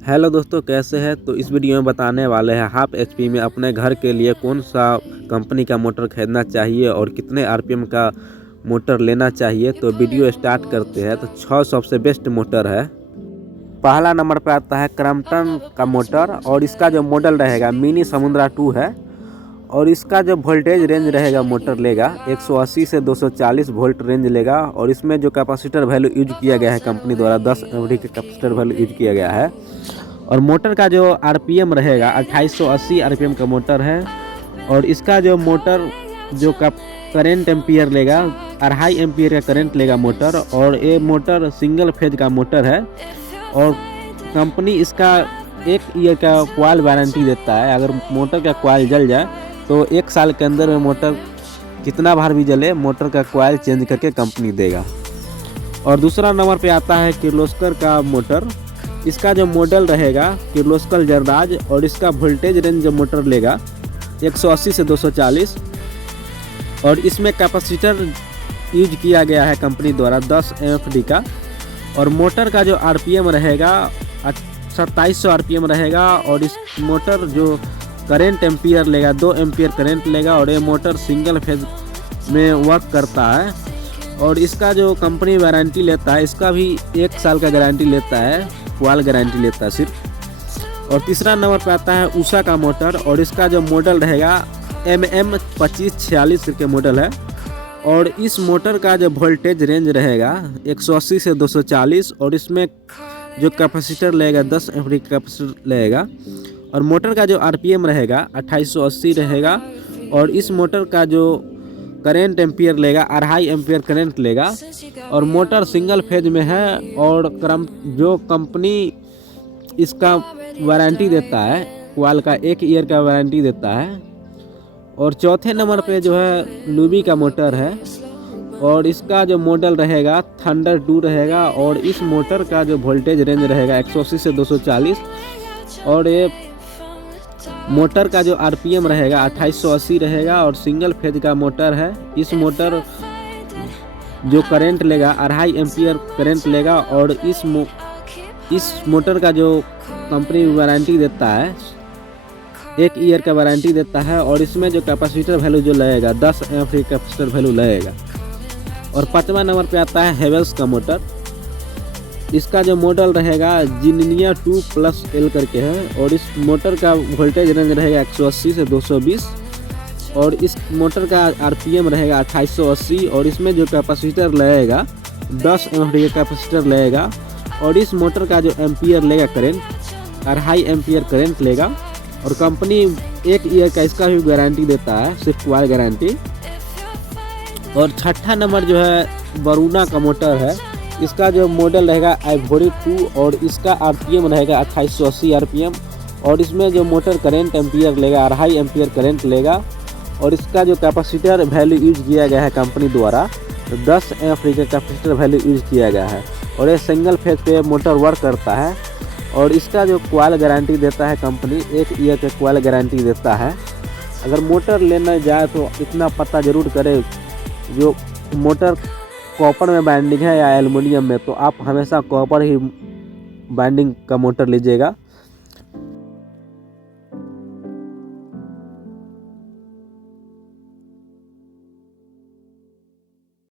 Hello दोस्तों, कैसे हैं। तो इस वीडियो में बताने वाले हैं हाफ एचपी में अपने घर के लिए कौन सा कंपनी का मोटर खरीदना चाहिए और कितने आरपीएम का मोटर लेना चाहिए। तो वीडियो स्टार्ट करते हैं। तो 6 सबसे बेस्ट मोटर है। पहला नंबर पर आता है क्रम्पटन का मोटर और इसका जो मॉडल रहेगा मिनी समुद्रा 2 है और इसका जो वोल्टेज रेंज रहेगा मोटर लेगा 180 से 240 वोल्ट रेंज लेगा। और इसमें जो कैपेसिटर वैल्यू यूज किया गया है कंपनी द्वारा 10 एमवी का कैपेसिटर वैल्यू यूज किया गया है। और मोटर का जो आरपीएम रहेगा 2880 आरपीएम का मोटर है। और इसका जो मोटर जो का करेंट एम्पियर लेगा 2.5 एम्पियर का करंट लेगा मोटर। और ये मोटर सिंगल फेज का मोटर है और कंपनी इसका 1 ईयर का कॉइल वारंटी देता है। अगर मोटर का कॉइल जल जाए तो 1 साल के अंदर में मोटर कितना बार भी जले मोटर का कॉइल चेंज करके कंपनी देगा। और दूसरा नंबर पे आता है किर्लोस्कर का मोटर। इसका जो मॉडल रहेगा किर्लोस्कर जरदाज और इसका वोल्टेज रेंज जो मोटर लेगा 180 से 240 और इसमें कैपेसिटर यूज किया गया है कंपनी द्वारा 10 एमएफडी का। और मोटर का जो आरपीएम रहेगा 2700 आरपीएम रहेगा। और इस मोटर जो करेंट एम्पियर लेगा 2 एम्पियर करंट लेगा और ये मोटर सिंगल फेज में वर्क करता है। और इसका जो कंपनी वारंटी लेता है इसका भी 1 साल का गारंटी लेता है, कॉइल गारंटी लेता है सिर्फ। और तीसरा नंबर पर आता है उषा का मोटर और इसका जो मॉडल रहेगा MM2546 के मॉडल है। और इस मोटर का जो वोल्टेज रेंज रहेगा 180 से 240 और इसमें जो कैपेसिटर लेगा 10 एमवी का कैपेसिटर लेगा। और मोटर का जो आरपीएम रहेगा 2880 रहेगा। और इस मोटर का जो करेंट एम्पियर लेगा 2.5 एम्पियर करंट लेगा। और मोटर सिंगल फेज में है और जो कंपनी इसका वारंटी देता है कॉइल का 1 ईयर का वारंटी देता है। और चौथे नंबर पे जो है लूबी का मोटर है और इसका जो मॉडल रहेगा थंडर 2 रहेगा। और इस मोटर का जो वोल्टेज रेंज रहेगा 180 से 240 और ये मोटर का जो आरपीएम रहेगा 2880 रहेगा और सिंगल फेज का मोटर है। इस मोटर जो करंट लेगा 2.5 एम्पियर करंट लेगा। और इस मोटर का जो कंपनी वारंटी देता है 1 ईयर का वारंटी देता है। और इसमें जो कैपेसिटर वैल्यू जो लगेगा 10 एमवी कैपेसिटर वैल्यू लगेगा। और 5वां नंबर पे आता है हेवेल्स का मोटर। इसका जो मॉडल रहेगा जिनिया 2+L करके है। और इस मोटर का वोल्टेज रेंज रहेगा 180 से 220 और इस मोटर का आरपीएम रहेगा 2880 और इसमें जो कैपेसिटर लगेगा 10 एमवी का कैपेसिटर लगेगा। और इस मोटर का जो एम्पियर लेगा करंट 2.5 एम्पियर करंट लेगा। और कंपनी 1 ईयर का इसका भी गारंटी देता है, सिर्फ कॉइल गारंटी। और छठा नंबर जो है वरुणा का मोटर है। इसका जो मॉडल रहेगा आइवोरी 2 और इसका आरपीएम रहेगा 2880 आरपीएम। और इसमें जो मोटर करंट एम्पियर लेगा 2.5 एम्पियर करंट लेगा। और इसका जो कैपेसिटर वैल्यू यूज किया गया है कंपनी द्वारा 10 एमवी का कैपेसिटर वैल्यू यूज किया गया है। और ये सिंगल फेज पे मोटर वर्क करता है। और इसका जो कॉइल गारंटी देता है कंपनी 1 ईयर का कॉइल गारंटी देता है। अगर मोटर लेना जाए तो इतना पता ज़रूर करें जो मोटर कॉपर में बाइंडिंग है या एल्युमिनियम में, तो आप हमेशा कॉपर ही बाइंडिंग का मोटर लीजिएगा।